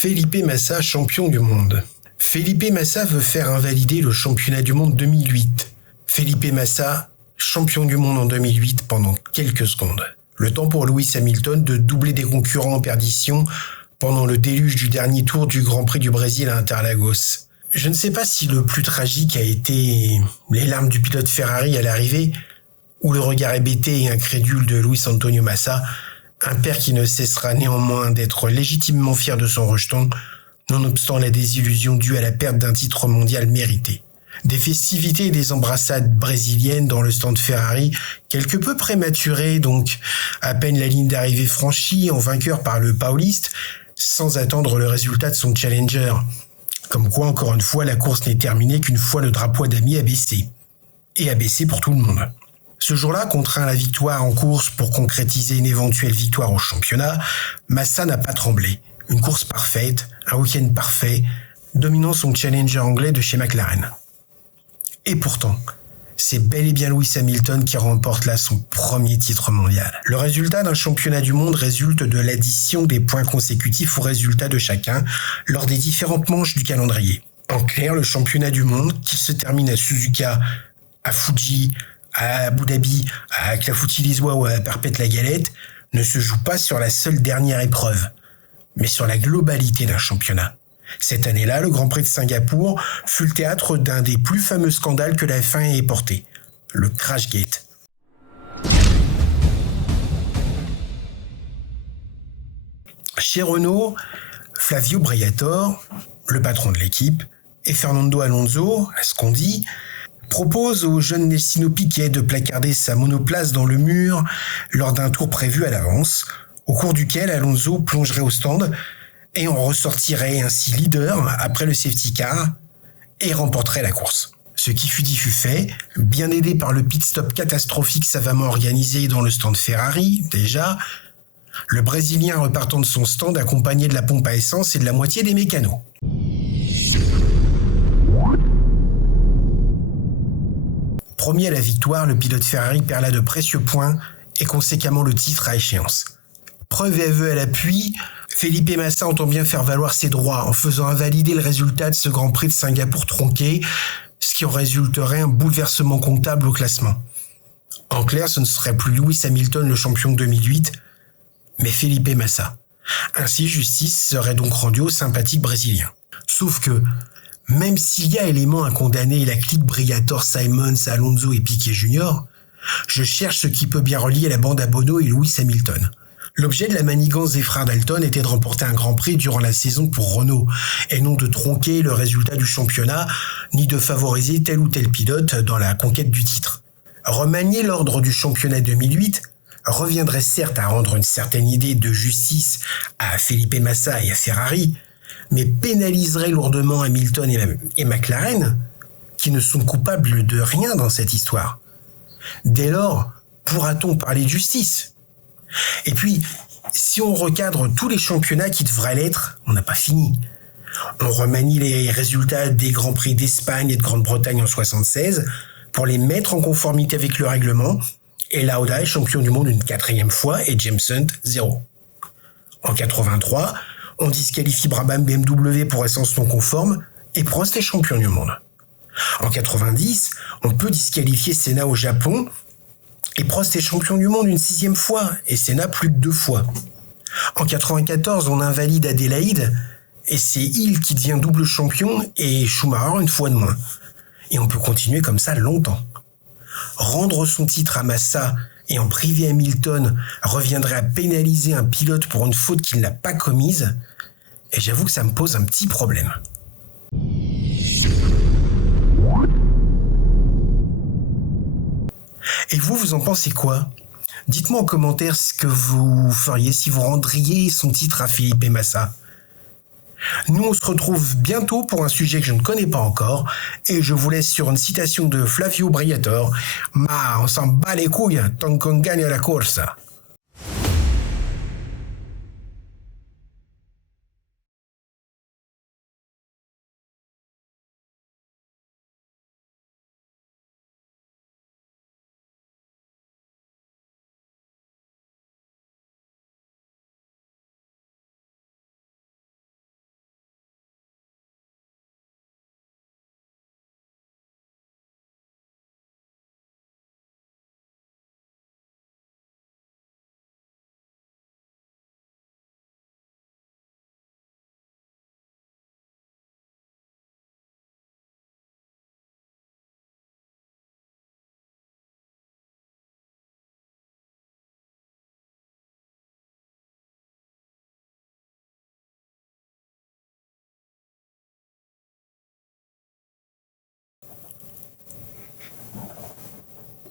Felipe Massa, champion du monde. Felipe Massa veut faire invalider le championnat du monde 2008. Felipe Massa, champion du monde en 2008 pendant quelques secondes. Le temps pour Lewis Hamilton de doubler des concurrents en perdition pendant le déluge du dernier tour du Grand Prix du Brésil à Interlagos. Je ne sais pas si le plus tragique a été les larmes du pilote Ferrari à l'arrivée ou le regard hébété et incrédule de Luis Antonio Massa, un père qui ne cessera néanmoins d'être légitimement fier de son rejeton, nonobstant la désillusion due à la perte d'un titre mondial mérité. Des festivités et des embrassades brésiliennes dans le stand Ferrari, quelque peu prématurées donc, à peine la ligne d'arrivée franchie en vainqueur par le Pauliste, sans attendre le résultat de son challenger. Comme quoi, encore une fois, la course n'est terminée qu'une fois le drapeau d'amis abaissé. Et abaissé pour tout le monde. Ce jour-là, contraint à la victoire en course pour concrétiser une éventuelle victoire au championnat, Massa n'a pas tremblé. Une course parfaite, un week-end parfait, dominant son challenger anglais de chez McLaren. Et pourtant, c'est bel et bien Lewis Hamilton qui remporte là son premier titre mondial. Le résultat d'un championnat du monde résulte de l'addition des points consécutifs aux résultats de chacun lors des différentes manches du calendrier. En clair, le championnat du monde, qu'il se termine à Suzuka, à Fuji, à Abu Dhabi, à Clafouti-Lizois ou à Perpète-la-Galette, ne se joue pas sur la seule dernière épreuve, mais sur la globalité d'un championnat. Cette année-là, le Grand Prix de Singapour fut le théâtre d'un des plus fameux scandales que la F1 ait porté, le Crashgate. Chez Renault, Flavio Briatore, le patron de l'équipe, et Fernando Alonso, à ce qu'on dit, propose au jeune Nelsino Piquet de placarder sa monoplace dans le mur lors d'un tour prévu à l'avance, au cours duquel Alonso plongerait au stand et on ressortirait ainsi leader après le safety car et remporterait la course. Ce qui fut dit fut fait, bien aidé par le pit stop catastrophique savamment organisé dans le stand Ferrari, déjà, le Brésilien repartant de son stand accompagné de la pompe à essence et de la moitié des mécanos. Premier à la victoire, le pilote Ferrari perd là de précieux points et conséquemment le titre à échéance. Preuve et aveu à l'appui, Felipe Massa entend bien faire valoir ses droits en faisant invalider le résultat de ce Grand Prix de Singapour tronqué, ce qui en résulterait un bouleversement comptable au classement. En clair, ce ne serait plus Lewis Hamilton le champion de 2008, mais Felipe Massa. Ainsi, justice serait donc rendue au sympathique brésilien. Sauf que, même s'il y a élément à condamner la clique Briatore, Simons, Alonso et Piquet Jr., je cherche ce qui peut bien relier la bande à Bono et Lewis Hamilton. L'objet de la manigance des frères Dalton était de remporter un Grand Prix durant la saison pour Renault, et non de tronquer le résultat du championnat, ni de favoriser tel ou tel pilote dans la conquête du titre. Remanier l'ordre du championnat 2008 reviendrait certes à rendre une certaine idée de justice à Felipe Massa et à Ferrari, mais pénaliserait lourdement Hamilton et McLaren, qui ne sont coupables de rien dans cette histoire. Dès lors, pourra-t-on parler de justice ? Et puis, si on recadre tous les championnats qui devraient l'être, on n'a pas fini. On remanie les résultats des Grands Prix d'Espagne et de Grande-Bretagne en 1976 pour les mettre en conformité avec le règlement, et Lauda est champion du monde une 4e fois et James Hunt 0. En 1983, on disqualifie Brabham BMW pour essence non conforme et Prost est champion du monde. En 90, on peut disqualifier Senna au Japon et Prost est champion du monde une 6e fois et Senna plus que 2 fois. En 94, on invalide Adélaïde et c'est Hill qui devient double champion et Schumacher une fois de moins. Et on peut continuer comme ça longtemps. Rendre son titre à Massa et en priver Hamilton reviendrait à pénaliser un pilote pour une faute qu'il n'a pas commise, et j'avoue que ça me pose un petit problème. Et vous en pensez quoi ? Dites-moi en commentaire ce que vous feriez si vous rendriez son titre à Felipe Massa. Nous, on se retrouve bientôt pour un sujet que je ne connais pas encore, et je vous laisse sur une citation de Flavio Briatore. Ma, on s'en bat les couilles tant qu'on gagne la course.